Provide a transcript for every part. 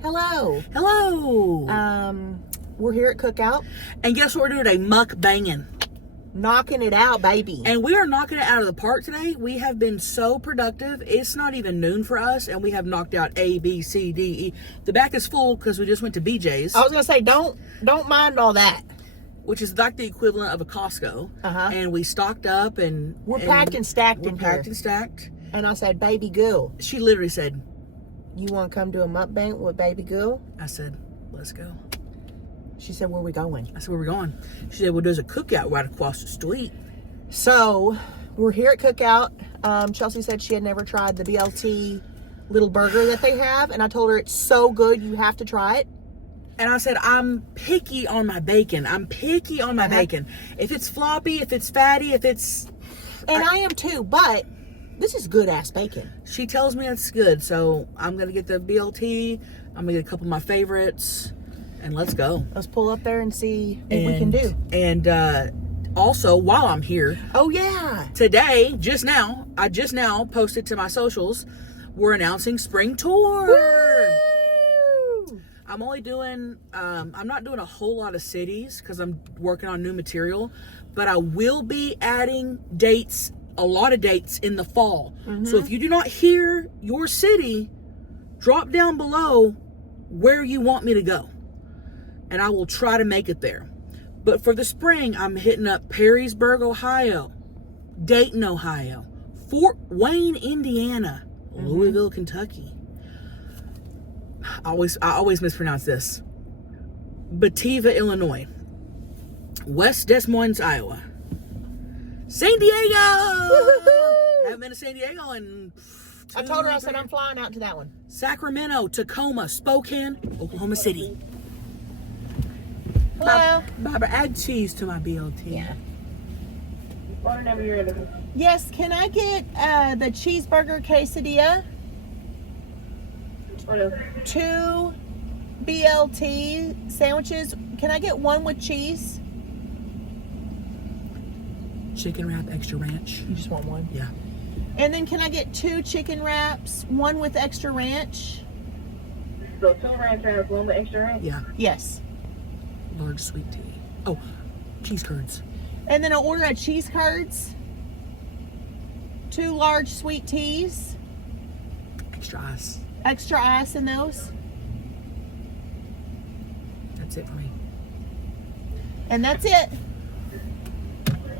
Hello. Hello. We're here at Cookout. And guess what we're doing today? Mukbanging. Knocking it out, baby. And we are knocking it out of the park today. We have been so productive. It's not even noon for us, and we have knocked out A, B, C, D, E. The back is full because we just went to BJ's. I was going to say, don't mind all that. Which is like the equivalent of a Costco. And we stocked up and... We're packed and stacked in here. We're packed and stacked. And I said, baby girl. She literally said... You want to come do a mukbang with baby girl? I said, let's go. She said, where are we going? I said, where are we going? She said, well, there's a cookout right across the street. So, we're here at Cookout. Chelsea said she had never tried the BLT little burger that they have. And I told her it's so good, you have to try it. And I said, I'm picky on my bacon. Bacon. If it's floppy, if it's fatty, if it's... And I am too, but this is good-ass bacon. She tells me it's good, so I'm going to get the BLT. I'm going to get a couple of my favorites, and let's go. Let's pull up there and see what we can do. And also, while I'm here... Oh, yeah. Today, I just now posted to my socials, we're announcing spring tour. Woo! I'm only doing, I'm not doing a whole lot of cities because I'm working on new material, but I will be adding dates, a lot of dates in the fall. So if you do not hear your city, drop down below where you want me to go, and I will try to make it there. But for the spring, I'm hitting up Perrysburg, Ohio, Dayton, Ohio, Fort Wayne, Indiana, Louisville, Kentucky. I always mispronounce this. Batavia, Illinois. West Des Moines, Iowa. San Diego! Woo-hoo-hoo! Haven't been to San Diego in... I told her, I said, I'm flying out to that one. Sacramento, Tacoma, Spokane, Oklahoma City. Hello. Barbara, add cheese to my BLT. Yeah. Whenever you're ready. Yes, can I get the cheeseburger quesadilla? 2 BLT sandwiches. Can I get one with cheese? Chicken wrap, extra ranch. You just want one? Yeah. And then can I get 2 chicken wraps, one with extra ranch? So 2 ranch wraps, 1 with extra ranch? Yeah. Yes. Large sweet tea. Oh, cheese curds. And then I'll order a cheese curds, 2 large sweet teas, Extra ice. extra ice in those. That's it for me. And that's it.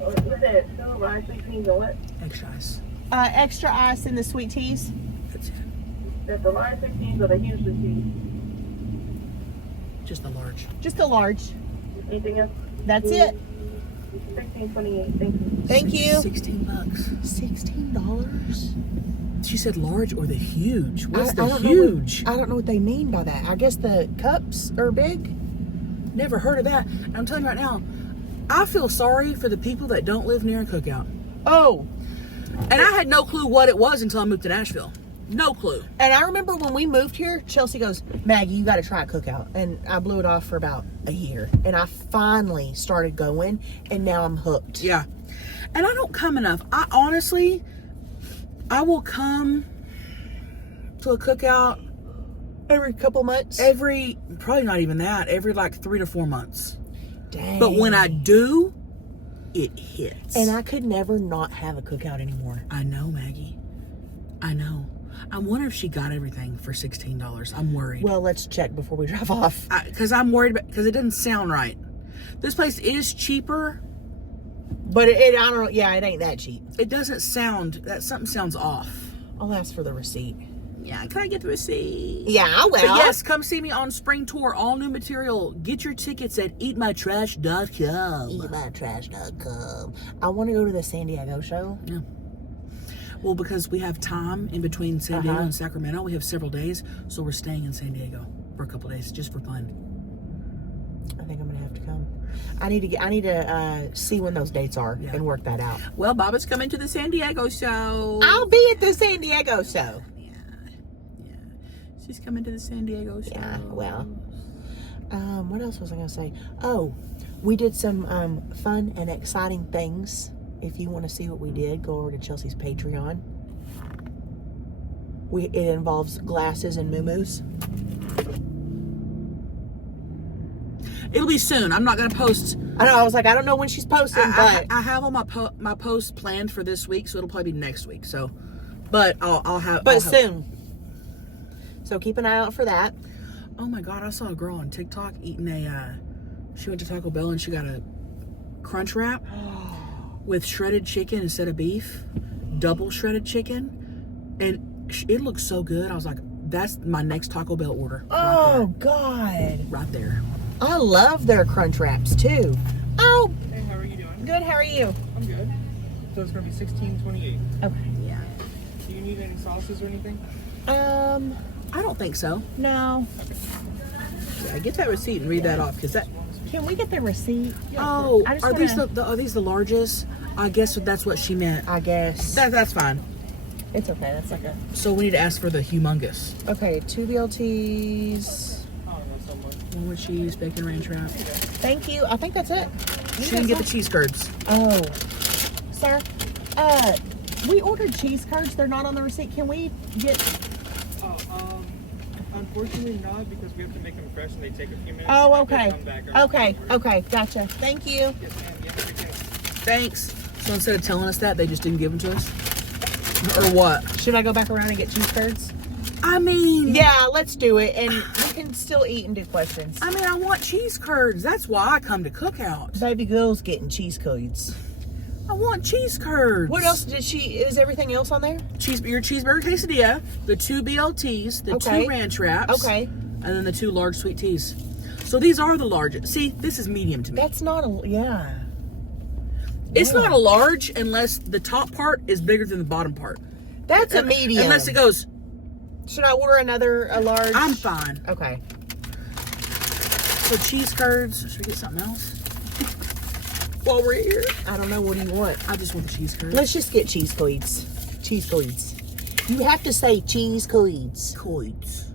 What's that? 2 large sweet teas and what? Extra ice. Extra ice in the sweet teas. That's it. That's the large sweet teas or the huge sweet teas? Just the large. Just a large. Anything else? That's it. 16.28. Thank you. Thank you. $16. $16? She said large or the huge. What's I the don't know huge? I don't know what they mean by that. I guess the cups are big. Never heard of that. And I'm telling you right now, I feel sorry for the people that don't live near a Cookout. Oh. And I had no clue what it was until I moved to Nashville. No clue. And I remember when we moved here, Chelsea goes, Maggie, you got to try Cookout. And I blew it off for about a year. And I finally started going, and now I'm hooked. Yeah. And I don't come enough. I will come to a Cookout Every couple months? probably not even that, every like 3 to 4 months. Dang. But when I do, it hits. And I could never not have a Cookout anymore. I know, Maggie. I know. I wonder if she got everything for $16. I'm worried. Well, let's check before we drive off. Because I'm worried because it doesn't sound right. This place is cheaper, But I don't know. Yeah, it ain't that cheap. it doesn't sound that something sounds off. I'll ask for the receipt. Yeah, can I get the receipt? Yeah, I will. But yes, come see me on spring tour. All new material. Get your tickets at eatmytrash.com. Eatmytrash.com. I want to go to the San Diego show. Yeah. Well, because we have time in between San Diego and Sacramento. We have several days, so we're staying in San Diego for a couple days just for fun. I think I'm gonna have to come. I need to see when those dates are and work that out. Well, Baba's coming to the San Diego show. I'll be at the San Diego show. Yeah. She's coming to the San Diego show. Yeah, well. What else was I gonna say? Oh, we did some fun and exciting things. If you want to see what we did, go over to Chelsea's Patreon. It involves glasses and moo-moos. It'll be soon. I'm not gonna post. I know. I was like, I don't know when she's posting, but I have all my posts planned for this week, so it'll probably be next week. So, but I'll have. But soon. So keep an eye out for that. Oh my God! I saw a girl on TikTok eating she went to Taco Bell and she got a crunch wrap with shredded chicken instead of beef, double shredded chicken, and it looks so good. I was like, that's my next Taco Bell order. Oh God! Right there. I love their crunch wraps too. Oh. Hey, how are you doing? Good. How are you? I'm good. So it's gonna be $16.28. Okay. Yeah. Do you need any sauces or anything? I don't think so. No. Yeah, get that receipt and read that off, because that. Can we get the receipt? Oh, I just are wanna- these the largest? I guess that's what she meant. I guess. That's fine. It's okay. That's like a. So we need to ask for the humongous. Okay, 2 BLTs. Oh, not so much. One with cheese, bacon, ranch wrap. Thank you. I think that's it. She didn't get the cheese curds. Oh, sir. We ordered cheese curds. They're not on the receipt. Can we get? Oh, unfortunately not, because we have to make them fresh and they take a few minutes. Oh, If they okay. come back around Okay. afterwards. Okay. Gotcha. Thank you. Yes, ma'am. You have a good day. Thanks. So instead of telling us that, they just didn't give them to us? Or what? Should I go back around and get cheese curds? I mean... Yeah, let's do it, and we can still eat and do questions. I want cheese curds. That's why I come to Cookout. Baby girl's getting cheese curds. I want cheese curds. What else did she? Is everything else on there? Your cheeseburger quesadilla, the 2 BLTs, the Okay. 2 ranch wraps. Okay. And then the 2 large sweet teas. So these are the largest. See, this is medium to me. That's not a. Yeah. It's Yeah. not a large unless the top part is bigger than the bottom part. That's a medium. Unless it goes, Should I order a large? I'm fine. Okay. So cheese curds. Should we get something else? While we're here. I don't know. What do you want? I just want the cheese curds. Let's just get cheese curds. Cheese curds. You have to say cheese curds. Curds.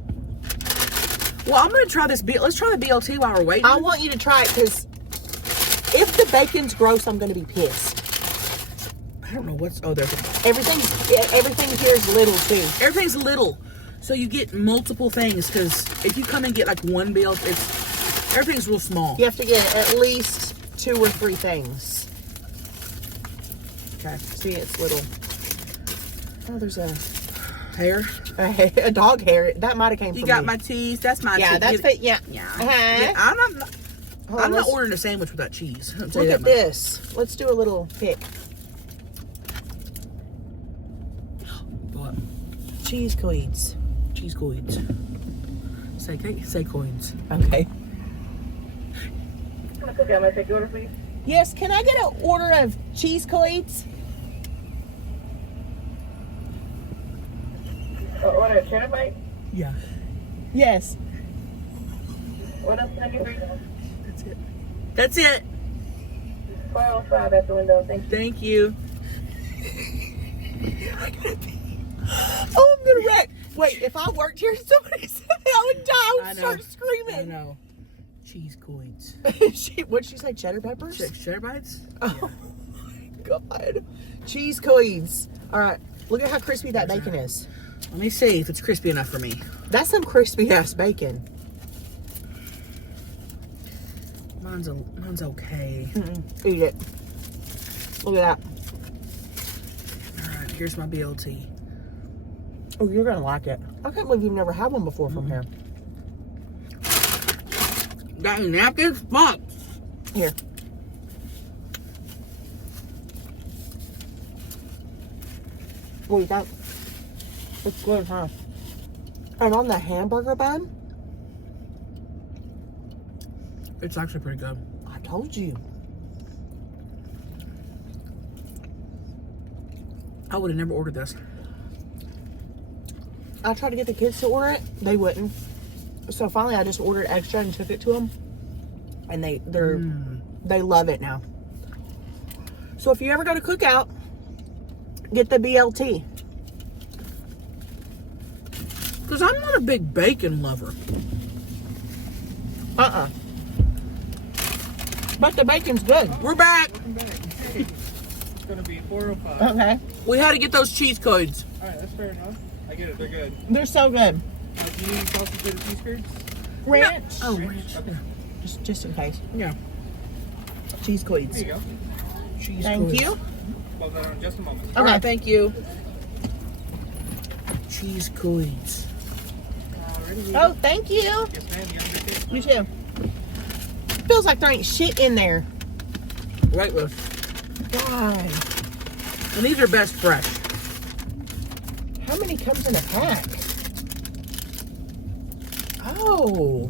Well, I'm going to try this. Let's try the BLT while we're waiting. I want you to try it because if the bacon's gross, I'm going to be pissed. I don't know what's... Oh, there's Everything here is little too. everything's little. So you get multiple things, because if you come and get like one BLT, everything's real small. You have to get at least 2 or 3 things. Okay. See, it's little. Oh, there's a Hair. dog hair. That might have came from You got me. my cheese. That's my Yeah, cheese. that's fit. Yeah. Yeah. Uh-huh. Yeah, I'm not... Hold on, I'm not let's- ordering a sandwich without cheese. I'll tell you Look that at much. this. Let's do a little pick. What? Cheese curds. Cheese coins. Say coins. Okay. Okay, I'm gonna take your order, please. Yes, can I get an order of cheese curds? Order a cheddar bite. Yeah. Yes. What else can I get for you? That's it. That's it. 405 at the window. Thank you. Thank you. Oh, I'm gonna wreck. Wait, if I worked here, somebody said I would die. I would start I screaming. know. Cheese coins. What'd she say? Cheddar peppers? Cheddar bites? Oh my god. Cheese curds. All right. Look at how crispy that bacon is. Let me see if it's crispy enough for me. That's some crispy ass bacon. Mine's okay. Eat it. Look at that. All right, here's my BLT. Oh, you're gonna like it. I can't believe you've never had one before from here. Got any napkins? Fuck. Here. What do you think? It's good, huh? And on the hamburger bun, It's actually pretty good. I told you. I would have never ordered this. I tried to get the kids to order it. They wouldn't. So finally, I just ordered extra and took it to them. And they love it now. So if you ever go to Cookout, get the BLT. Because I'm not a big bacon lover. But the bacon's good. We're back. Welcome back. Hey, it's gonna be 405. Okay. We had to get those cheese codes. All right, that's fair enough. I get it. They're good. They're so good. Do you need any sauces for the cheese curds? Ranch. Oh, Ranch? ranch. Okay. Just in case. Yeah. Cheese There queens. you go. Cheese Thank queens. you. Hold that on just a moment. All right, thank you. Cheese queens. Alrighty. Oh, thank you. Yes, ma'am. You have a good day. You too. Feels like there ain't shit in there. Right, Ruth. God. And these are best fresh. How many comes in a pack? Oh.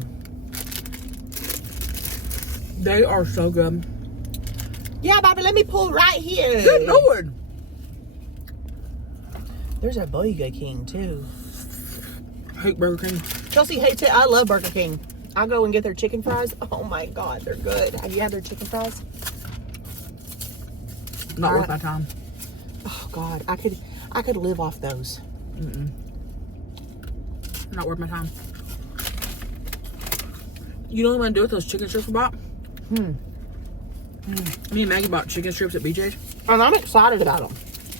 They are so good. Yeah, Bobby, let me pull right here. Good Lord. There's a Burger King, too. I hate Burger King. Chelsea hates it. I love Burger King. I'll go and get their chicken fries. Oh, my God. They're good. Have you had their chicken fries? Not worth my time. Oh, God. I could live off those. Not worth my time. You know what I'm going to do with those chicken strips we bought? Me and Maggie bought chicken strips at BJ's. And I'm excited about them.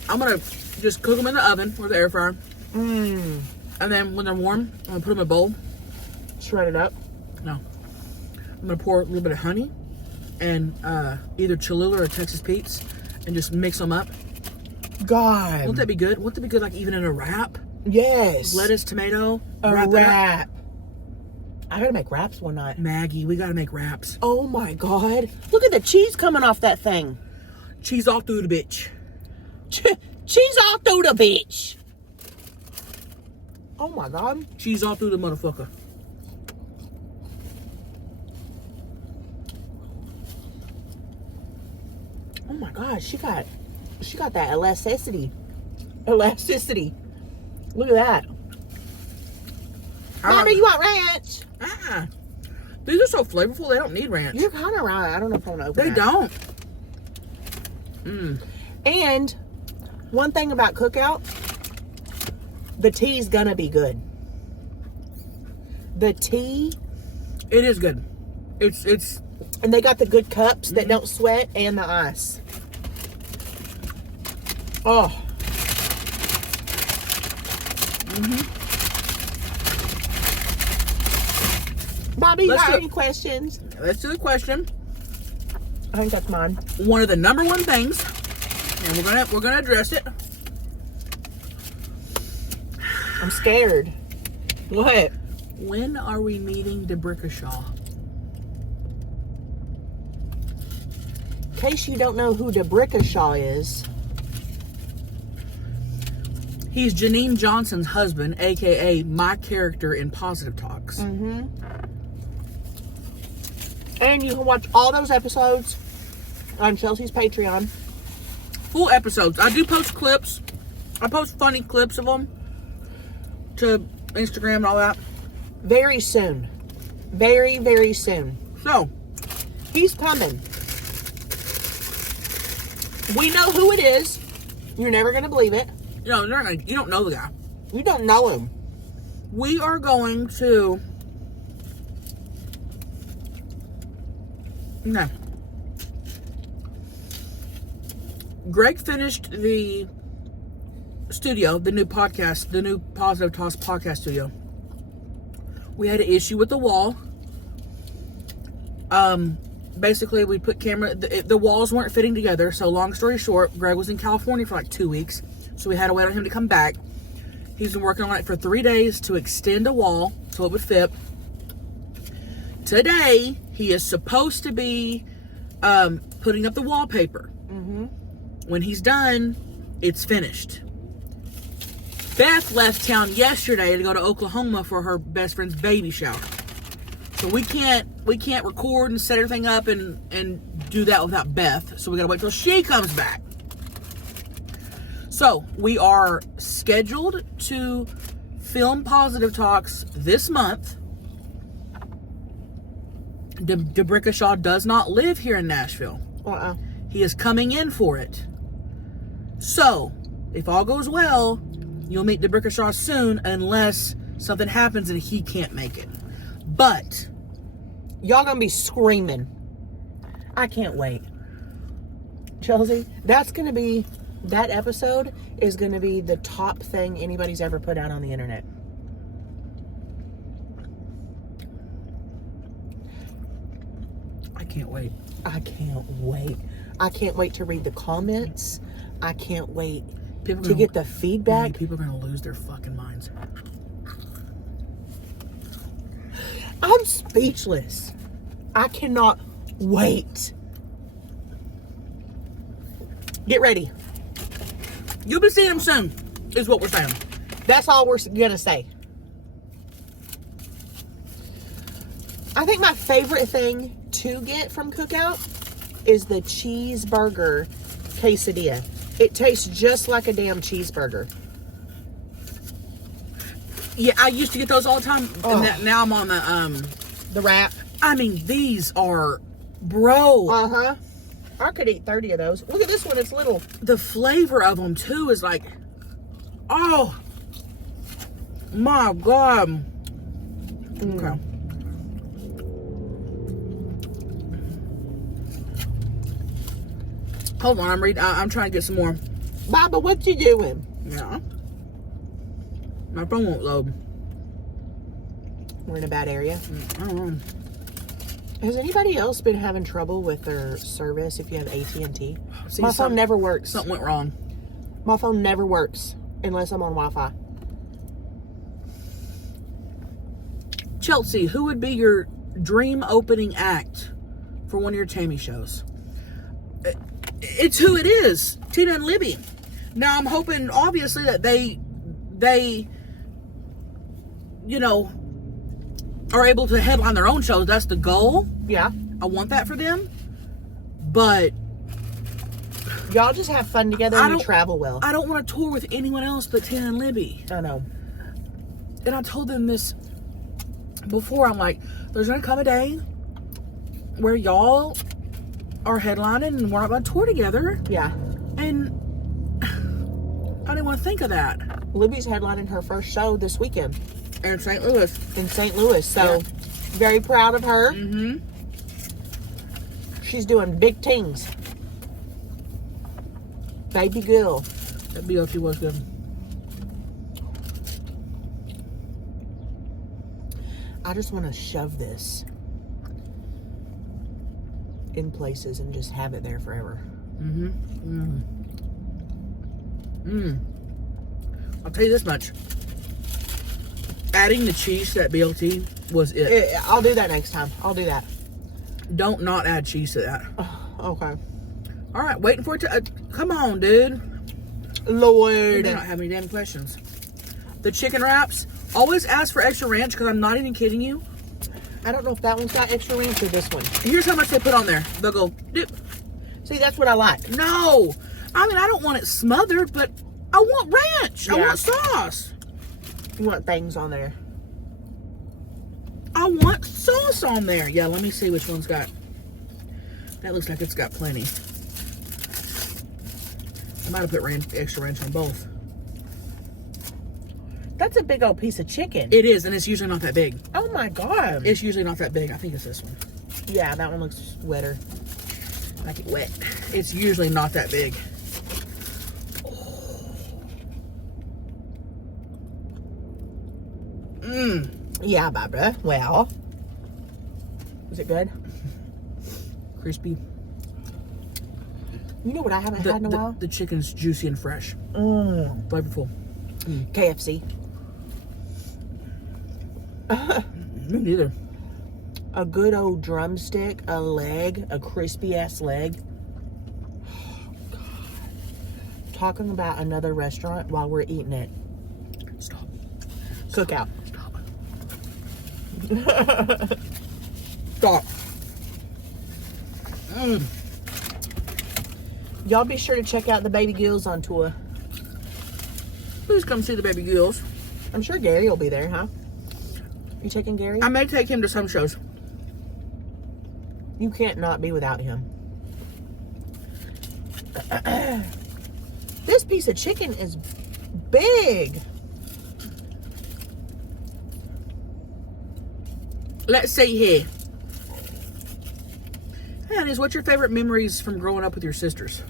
I'm going to just cook them in the oven or the air fryer. Mmm. And then when they're warm, I'm going to put them in a bowl. Shred it up. No. I'm going to pour a little bit of honey and either Cholula or Texas Pete's and just mix them up. God. Won't that be good? Won't that be good like even in a wrap? Yes. Lettuce, tomato, A wrap it up. wrap. I gotta make wraps one night. Maggie, we got to make wraps. Oh my God. Look at the cheese coming off that thing. Cheese all through the bitch. Cheese all through the bitch. Oh my God. Cheese all through the motherfucker. Oh my God. She got that elasticity. Elasticity. Look at that. Mama, you want ranch? These are so flavorful, they don't need ranch. You're kind of right. I don't know if I want to open They that. don't. And one thing about Cookout, the tea's gonna be good. The tea, It is good. It's and they got the good cups that don't sweat and the ice. Oh. Bobby, you Let's got do- any questions? let's do the question. I think that's mine. One of the number one things, and we're gonna address it. I'm scared. What? When are we meeting DeBrickashaw? In case you don't know who DeBrickashaw is, He's Janine Johnson's husband, aka my character in Positive Talks. and you can watch all those episodes on Chelsea's Patreon. Full episodes. I do post clips. I post funny clips of them to Instagram and all that. Very soon. Very, very soon. So, He's coming. We know who it is. You're never going to believe it. you know, you don't know the guy. You don't know him. We are going to... No. Greg finished the studio, the new podcast, the new Positive Toss podcast studio. We had an issue with the wall. Basically, we put the walls weren't fitting together. So long story short, Greg was in California for like 2 weeks. So we had to wait on him to come back. He's been working on it for 3 days to extend a wall so it would fit. Today, he is supposed to be putting up the wallpaper. When he's done, it's finished. Beth left town yesterday to go to Oklahoma for her best friend's baby shower. So we can't record and set everything up and do that without Beth. So we gotta wait till she comes back. So we are scheduled to film Positive Talks this month. DeBrickashaw does not live here in Nashville. He is coming in for it. So, if all goes well, you'll meet DeBrickashaw soon unless something happens and he can't make it. But Y'all going to be screaming. I can't wait. Chelsea, that episode is going to be the top thing anybody's ever put out on the internet. can't wait. I can't wait. I can't wait to read the comments. I can't wait to get the feedback. People are going to lose their fucking minds. I'm speechless. I cannot wait. Get ready. You'll be seeing them soon, is what we're saying. That's all we're gonna say. I think my favorite thing to get from Cookout is the cheeseburger quesadilla. It tastes just like a damn cheeseburger. Yeah, I used to get those all the time, and now I'm on the wrap. I mean, these are, bro. Uh-huh. I could eat 30 of those. Look at this one, it's little. The flavor of them, too, is like, oh, my God. Okay. Hold on, I'm trying to get some more. Baba, what you doing? Yeah. My phone won't load. We're in a bad area. I don't know. Has anybody else been having trouble with their service if you have AT&T? See, My phone never works. Something went wrong. My phone never works unless I'm on Wi-Fi. Chelsea, who would be your dream opening act for one of your Tammy shows? It's who it is. Tina and Libby. Now, I'm hoping, obviously, that they you know, are able to headline their own shows. That's the goal. Yeah. I want that for them. But y'all just have fun together and you travel well. I don't want to tour with anyone else but Tina and Libby. I know. And I told them this before. I'm like, there's going to come a day where y'all are headlining and we're not going to tour together. Yeah. And I didn't want to think of that. Libby's headlining her first show this weekend. In St. Louis. In St. Louis. So, very proud of her. Mm-hmm. She's doing big things. Baby girl. That BLT was good. I just want to shove this in places and just have it there forever. Mm-hmm. I'll tell you this much. Adding the cheese to that BLT was it. I'll do that next time. I'll do that. Don't not add cheese to that. Okay. All right, waiting for it to... come on, dude. Lord. They don't have any damn questions. The chicken wraps. Always ask for extra ranch because I'm not even kidding you. I don't know if that one's got extra ranch or this one. Here's how much they put on there. They'll go, dip. See, that's what I like. No. I mean, I don't want it smothered, but I want ranch. I Yeah. want sauce. You want things on there. I want sauce on there. Yeah, let me see which one's got. That looks like it's got plenty. I might have put extra ranch on both. That's a big old piece of chicken. It is, and it's usually not that big. Oh my God. It's usually not that big. I think it's this one. Yeah, that one looks wetter. I like it wet. It's usually not that big. Yeah, Barbara. Well. Is it good? Crispy. You know what I haven't had in a while? The chicken's juicy and fresh. Flavorful. KFC. Me neither. A good old drumstick, a leg, a crispy ass leg. God. Talking about another restaurant while we're eating it. Stop. Cookout. Stop. Y'all be sure to check out the Baby Gills on tour. Please come see the baby girls. I'm sure Gary will be there, huh? You taking Gary? I may take him to some shows. You can't not be without him. This piece of chicken is big. Let's see here. Honey, what's your favorite memories from growing up with your sisters?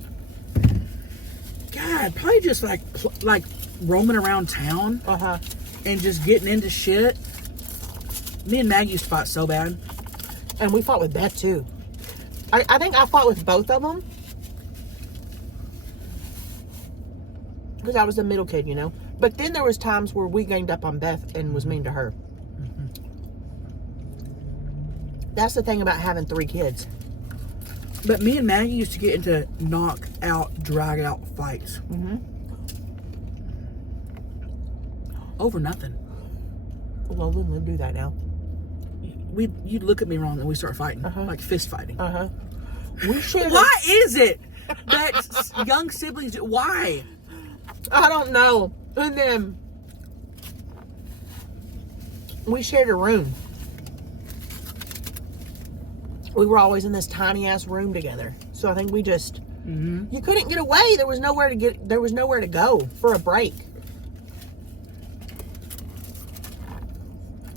God, probably just like roaming around town and just getting into shit. Me and Maggie used to fight so bad. And we fought with Beth too. I think I fought with both of them. Because I was the middle kid, you know. But then there was times where we ganged up on Beth and was mean to her. That's the thing about having 3 kids. But me and Maggie used to get into knock-out, drag-out fights. Over nothing. Well, we don't do that now. You'd look at me wrong and we start fighting. Like fist fighting. We should. Why is it that young siblings do? Why? I don't know. And then we shared a room. We were always in this tiny ass room together. So I think we just you couldn't get away. There was nowhere to go for a break.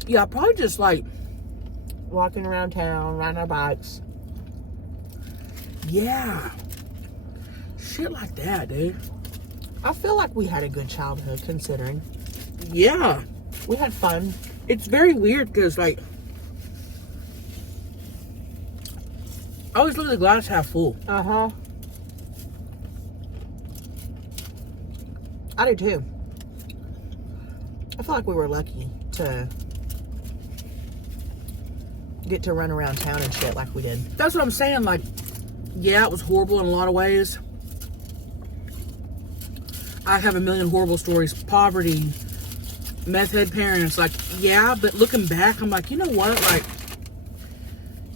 Yeah, probably just like walking around town, riding our bikes. Yeah. Shit like that, dude. I feel like we had a good childhood, considering. Yeah. We had fun. It's very weird because, like, I always look at the glass half full. I do too. I feel like we were lucky to get to run around town and shit like we did. That's what I'm saying. Like, yeah, it was horrible in a lot of ways. I have a million horrible stories. Poverty, meth head parents. Like, yeah, but looking back, I'm like, you know what? Like,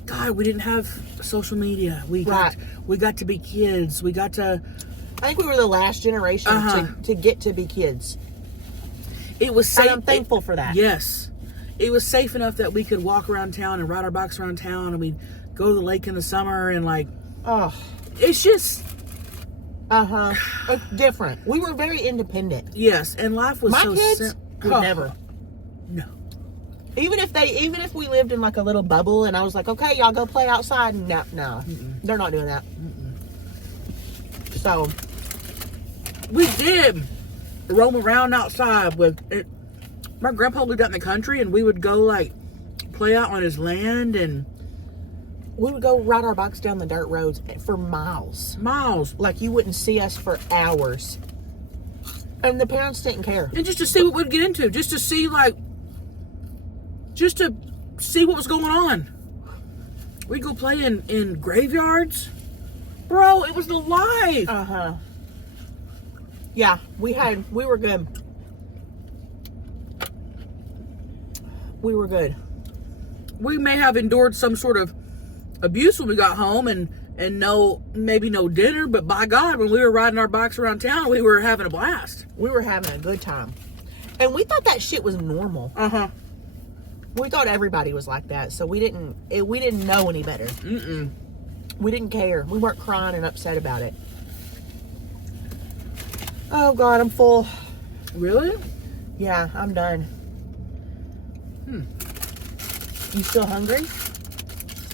God, we didn't have social media. We got to be kids. We got to... I think we were the last generation to get to be kids. It was safe. And I'm thankful for that. Yes. It was safe enough that we could walk around town and ride our bikes around town, and we'd go to the lake in the summer, and like... Oh. It's just... different. We were very independent. Yes, and life was My so kids would never. No. Even if we lived in like a little bubble and I was like, okay, y'all go play outside. No. They're not doing that. So. We did roam around outside with it. My grandpa lived out in the country, and we would go like play out on his land, and we would go ride our bikes down the dirt roads for miles. Like you wouldn't see us for hours. And the parents didn't care. And just to see what we'd get into. Just to see what was going on. We'd go play in graveyards. Bro, it was the life. Yeah, we were good. We were good. We may have endured some sort of abuse when we got home and maybe no dinner, but by God, when we were riding our bikes around town, we were having a blast. We were having a good time. And we thought that shit was normal. We thought everybody was like that, so we didn't know any better. We didn't care. We weren't crying and upset about it. Oh God, I'm full. Really? Yeah, I'm done. You still hungry?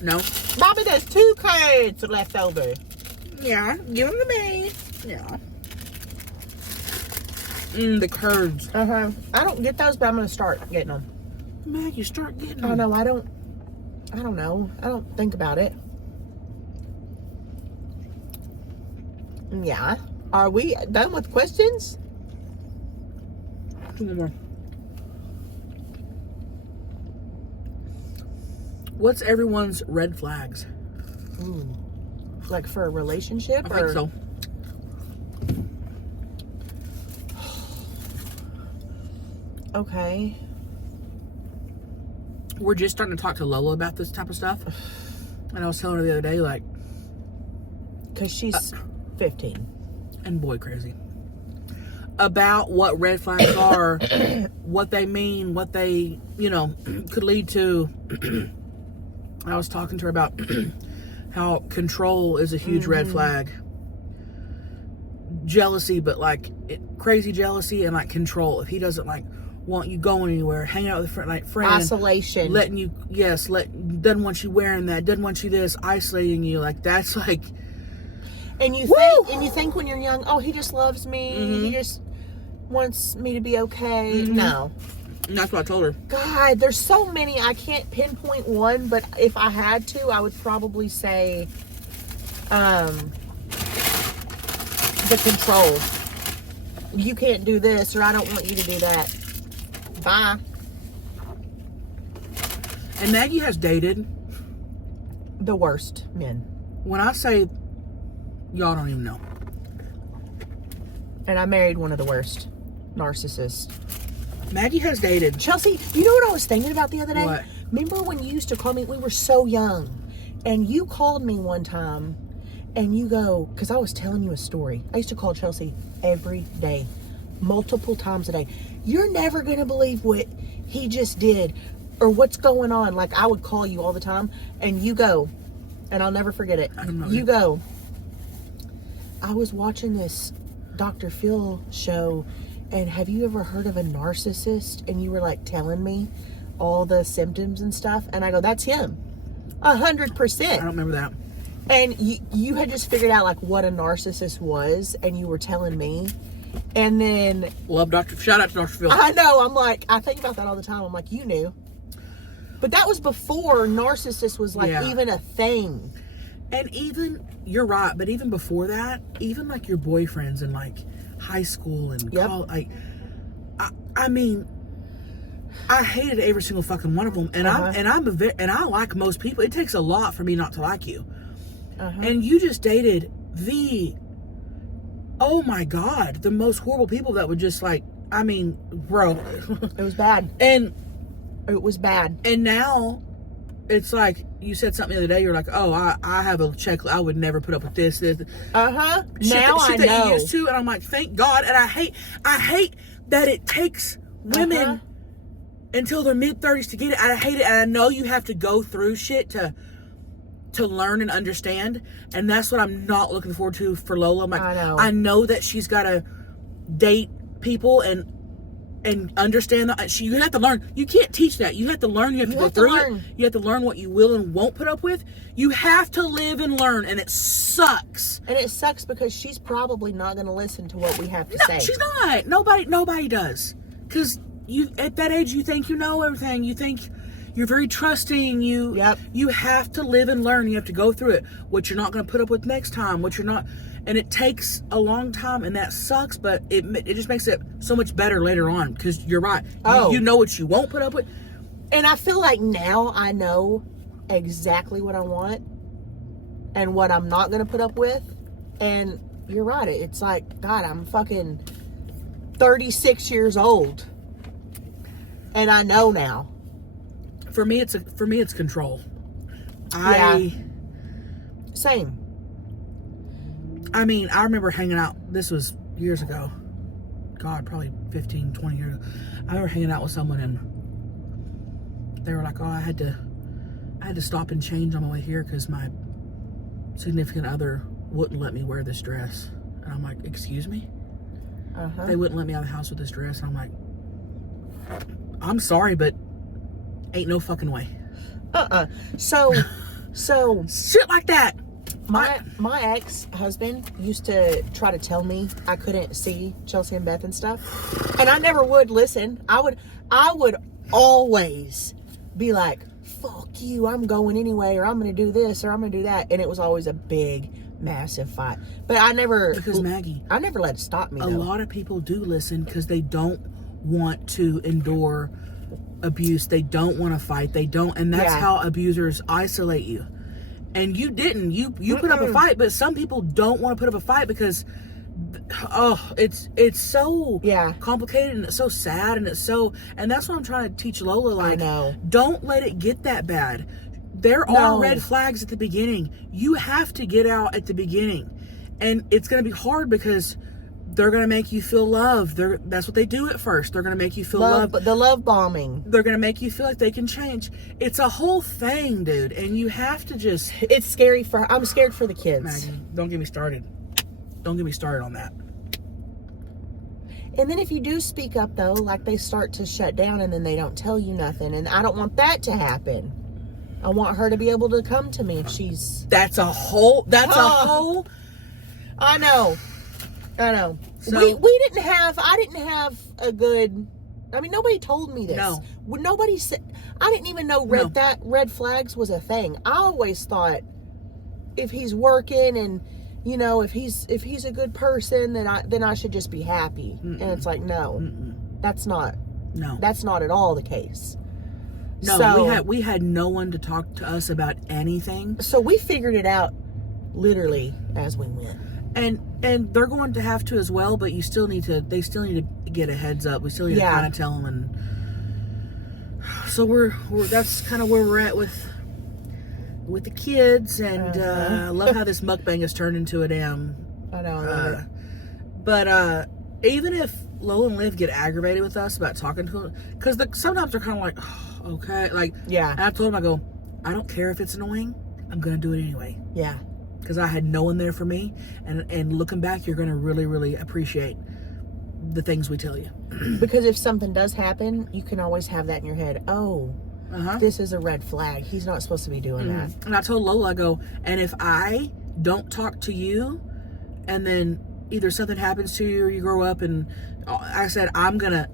No. Bobby, there's 2 curds left over. Yeah, give them to me. Yeah. The curds. I don't get those, but I'm gonna start getting them. Maggie, start getting them. Oh no, I don't know. I don't think about it. Yeah. Are we done with questions? 2 more. What's everyone's red flags? Ooh. Like for a relationship? I think so. Okay. We're just starting to talk to Lola about this type of stuff. And I was telling her the other day, like... Because she's 15. And boy crazy. About what red flags are, what they mean, what they, could lead to. I was talking to her about how control is a huge red flag. Jealousy, but like crazy jealousy, and like control. If he doesn't like want you going anywhere, hanging out with a friend, isolation, doesn't want you wearing that, doesn't want you this, isolating you, like that's like. And you think when you're young, oh, he just loves me, he just wants me to be okay. No. And that's what I told her. God, there's so many. I can't pinpoint one, but if I had to, I would probably say the control. You can't do this, or I don't want you to do that. Bye. And Maggie has dated The worst men. when I say y'all don't even know. And I married one of the worst narcissists. Maggie has dated. Chelsea, you know what I was thinking about the other day? What? Remember when you used to call me? We were so young. And you called me one time and you go, because I was telling you a story. I used to call Chelsea every day, multiple times a day. You're never going to believe what he just did or what's going on. Like, I would call you all the time and you go, and I'll never forget it. You go, I was watching this Dr. Phil show, and have you ever heard of a narcissist? And you were like telling me all the symptoms and stuff. And I go, that's him. 100%. I don't remember that. And you had just figured out like what a narcissist was, and you were telling me. And then Shout out to Dr. Phil. I know, I'm like, I think about that all the time. I'm like, you knew. But that was before narcissist was like even a thing. And even, you're right, but even before that, even like your boyfriends in like high school and college, like, I mean, I hated every single fucking one of them, and I like most people. It takes a lot for me not to like you. And you just dated oh my God, the most horrible people that would just like, I mean, bro. It was bad. And it was bad. And now it's like, you said something the other day, you're like, oh, I have a checklist. I would never put up with this. Now I Shit know. That you used to, and I'm like, thank God. And I hate that it takes women until their mid-30s to get it. I hate it, and I know you have to go through shit to learn and understand, and that's what I'm not looking forward to for Lola. I'm like, I know that she's got to date people and understand that you have to learn. You can't teach that. You have to learn. You have to go through it. You have to learn what you will and won't put up with. You have to live and learn, and it sucks. And it sucks because she's probably not going to listen to what we have to say. She's not. Nobody does. Because you, at that age, you think you know everything. You think you're very trusting. You have to live and learn. You have to go through it. What you're not going to put up with next time. What you're not. And it takes a long time, and that sucks, but it just makes it so much better later on, because you're right. You know what you won't put up with. And I feel like now I know exactly what I want and what I'm not going to put up with. And you're right. It's like, God, I'm fucking 36 years old. And I know now. For me, it's control. Same. I mean, I remember hanging out, this was years ago. God, probably 15, 20 years ago. I remember hanging out with someone, and they were like, oh, I had to stop and change on my way here because my significant other wouldn't let me wear this dress. And I'm like, excuse me? They wouldn't let me out of the house with this dress. And I'm like, I'm sorry, but ain't no fucking way. So shit like that. My ex-husband used to try to tell me I couldn't see Chelsea and Beth and stuff, and I never would listen. I would always be like, fuck you, I'm going anyway, or I'm gonna do this, or I'm gonna do that, and it was always a big, massive fight. But Because Maggie, I never let it stop me, though. A lot of people do listen because they don't want to endure abuse. They don't want to fight. They don't, and that's how abusers isolate you. And you didn't. You put up a fight, but some people don't want to put up a fight because, it's so complicated, and it's so sad, and and that's what I'm trying to teach Lola. Like, I know. Don't let it get that bad. There are red flags at the beginning. You have to get out at the beginning, and it's going to be hard because they're going to make you feel loved. That's what they do at first. They're going to make you feel loved. But the love bombing. They're going to make you feel like they can change. It's a whole thing, dude. And you have to just... It's scary I'm scared for the kids. Maggie, don't get me started. Don't get me started on that. And then if you do speak up, though, like they start to shut down and then they don't tell you nothing. And I don't want that to happen. I want her to be able to come to me if she's... That's a whole... I know. So, I didn't have a good, I mean, nobody told me this. No. Nobody said, I didn't even know red flags was a thing. I always thought he's working and, you know, if he's a good person, then I should just be happy. And it's like, no, that's not at all the case. No, So, we had no one to talk to us about anything. So we figured it out literally as we went. And they're going to have to as well, but they still need to get a heads up. We still need to kind of tell them, and so we're that's kind of where we're at with the kids, and I love how this mukbang has turned into a damn. I know, I love it. But even if Lola and Liv get aggravated with us about talking to them, because sometimes they're kind of like, oh, okay, like, yeah. And I told them, I go, I don't care if it's annoying, I'm gonna do it anyway. Yeah. Because I had no one there for me, and looking back, you're gonna really, really appreciate the things we tell you. Because if something does happen, you can always have that in your head. Oh, this is a red flag. He's not supposed to be doing that. And I told Lola, I go, and if I don't talk to you, and then either something happens to you or you grow up, and I said, I'm gonna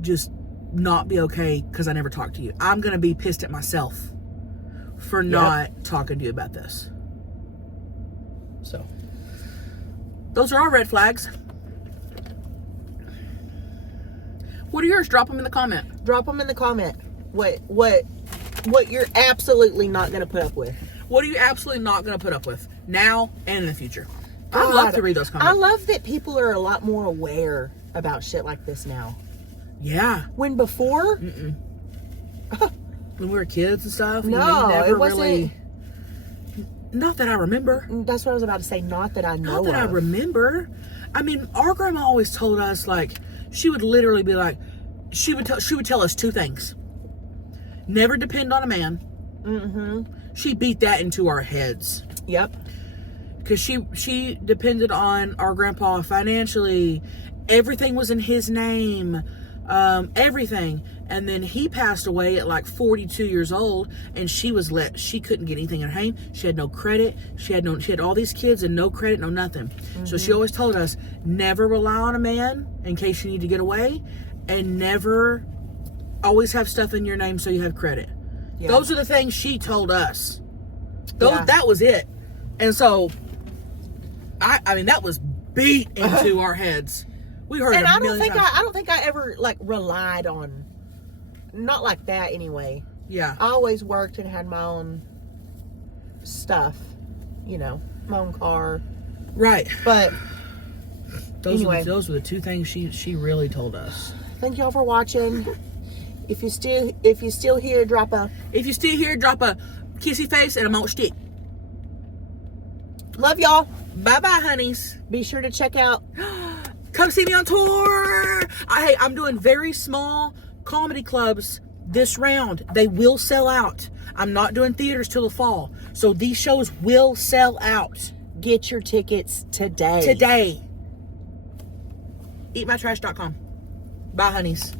just not be okay because I never talked to you. I'm gonna be pissed at myself for not talking to you about this. So those are our red flags. What are yours? Drop them in the comment. Drop them in the comment. What you're absolutely not going to put up with. What are you absolutely not going to put up with now and in the future? I'd love to read those comments. I love that people are a lot more aware about shit like this now. Yeah. When before, when we were kids and stuff, no, it wasn't. Really, not that I remember. That's what I was about to say. Not that I know. Not that I remember. I mean, our grandma always told us, like, she would literally be like, she would tell us two things. Never depend on a man. Mm-hmm. She beat that into our heads. Yep. Because she depended on our grandpa financially. Everything was in his name. Everything. And then he passed away at like 42 years old, and she couldn't get anything in her name. She had no credit. She had all these kids and no credit, no nothing. Mm-hmm. So she always told us, never rely on a man in case you need to get away, and never always have stuff in your name so you have credit. Yeah. Those are the things she told us. That was it. And so I mean that was beat into our heads. We heard it a million times. I don't think I ever like relied on, not like that anyway. Yeah. I always worked and had my own stuff, you know, my own car. Right. But those anyway, were the two things she really told us. Thank y'all for watching. If you still here, drop a kissy face and a mouth stick. Love y'all. Bye bye, honeys. Be sure to check out. Come see me on tour. I'm doing very small comedy clubs this round. They will sell out. I'm not doing theaters till the fall. So these shows will sell out. Get your tickets today. Eatmytrash.com. Bye, honeys.